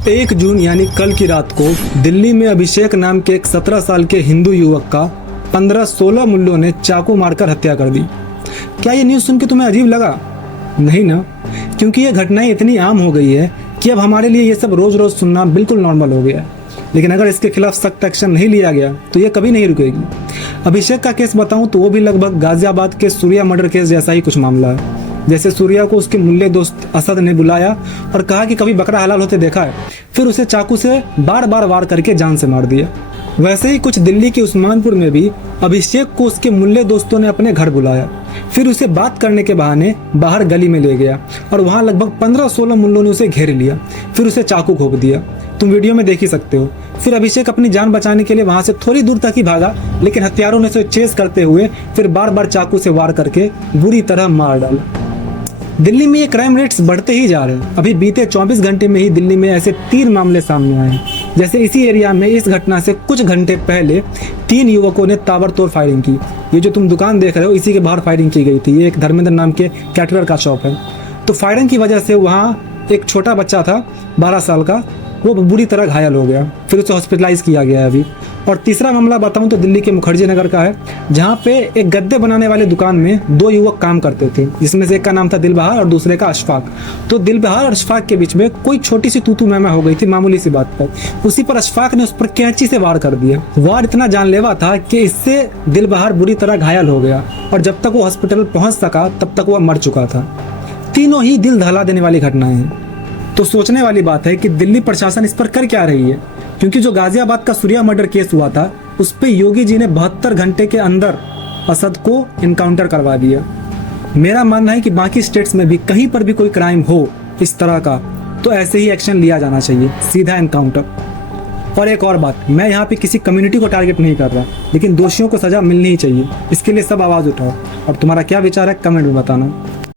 1 जून यानी कल की रात को दिल्ली में अभिषेक नाम के एक 17 साल के हिंदू युवक का 15-16 मुल्लों ने चाकू मारकर हत्या कर दी। क्या ये न्यूज़ सुन के तुम्हें अजीब लगा? नहीं ना, क्योंकि ये घटनाएं इतनी आम हो गई है कि अब हमारे लिए ये सब रोज रोज सुनना बिल्कुल नॉर्मल हो गया है। लेकिन अगर इसके खिलाफ सख्त एक्शन नहीं लिया गया तो ये कभी नहीं रुकेगी। अभिषेक का केस बताऊं तो वो भी लगभग गाजियाबाद के सूर्या मर्डर केस जैसा ही कुछ मामला है। जैसे सूर्या को उसके मुल्ले दोस्त असद ने बुलाया और कहा कि कभी बकरा हलाल होते देखा है, फिर उसे चाकू से बार बार वार करके जान से मार दिया। वैसे ही कुछ दिल्ली के उस्मानपुर में भी अभिषेक को उसके मुल्ले दोस्तों ने अपने घर बुलाया, फिर उसे बात करने के बहाने बाहर गली में ले गया और वहां लगभग 15-16 मुल्लों ने उसे घेर लिया, फिर उसे चाकू घोंप दिया। तुम वीडियो में देख ही सकते हो। फिर अभिषेक अपनी जान बचाने के लिए वहां से थोड़ी दूर तक ही भागा, लेकिन हत्यारों ने उसे चेस करते हुए फिर बार बार चाकू से वार करके बुरी तरह मार डाला। दिल्ली में ये क्राइम रेट्स बढ़ते ही जा रहे हैं। अभी बीते 24 घंटे में ही दिल्ली में ऐसे 3 मामले सामने आए हैं। जैसे इसी एरिया में इस घटना से कुछ घंटे पहले 3 युवकों ने ताबड़तोड़ फायरिंग की। ये जो तुम दुकान देख रहे हो इसी के बाहर फायरिंग की गई थी। ये एक धर्मेंद्र नाम के कैटरर का शॉप है। तो फायरिंग की वजह से वहाँ एक छोटा बच्चा था 12 साल का, वो बुरी तरह घायल हो गया, फिर उसे हॉस्पिटलाइज किया गया है अभी। और तीसरा मामला बताऊं तो दिल्ली के मुखर्जी नगर का है, जहां पे एक गद्दे बनाने वाले दुकान में 2 युवक काम करते थे, जिसमें से एक का नाम था दिलबहार और दूसरे का अशफाक। तो दिलबहार और अशफाक के बीच में कोई छोटी सी तू मैमा हो गई थी मामूली सी बात पर। उसी पर अशफाक ने उस पर कैंची से वार कर दिया। वार इतना जानलेवा था कि इससे दिलबहार बुरी तरह घायल हो गया और जब तक वो हॉस्पिटल पहुंच सका तब तक वह मर चुका था। तीनों ही दिल दहला देने वाली घटनाएं हैं। तो सोचने वाली बात है कि दिल्ली प्रशासन इस पर कर क्या रही है, क्योंकि जो गाजियाबाद का सूर्या मर्डर केस हुआ था उस पे योगी जी ने 72 घंटे के अंदर असद को इनकाउंटर करवा दिया। मेरा मानना है कि बाकी स्टेट्स में भी कहीं पर भी कोई क्राइम हो इस तरह का तो ऐसे ही एक्शन लिया जाना चाहिए, सीधा इनकाउंटर। और एक और बात, मैं यहाँ पे किसी कम्युनिटी को टारगेट नहीं कर रहा, लेकिन दोषियों को सजा मिलनी ही चाहिए। इसके लिए सब आवाज उठाओ। और तुम्हारा क्या विचार है कमेंट में बताना।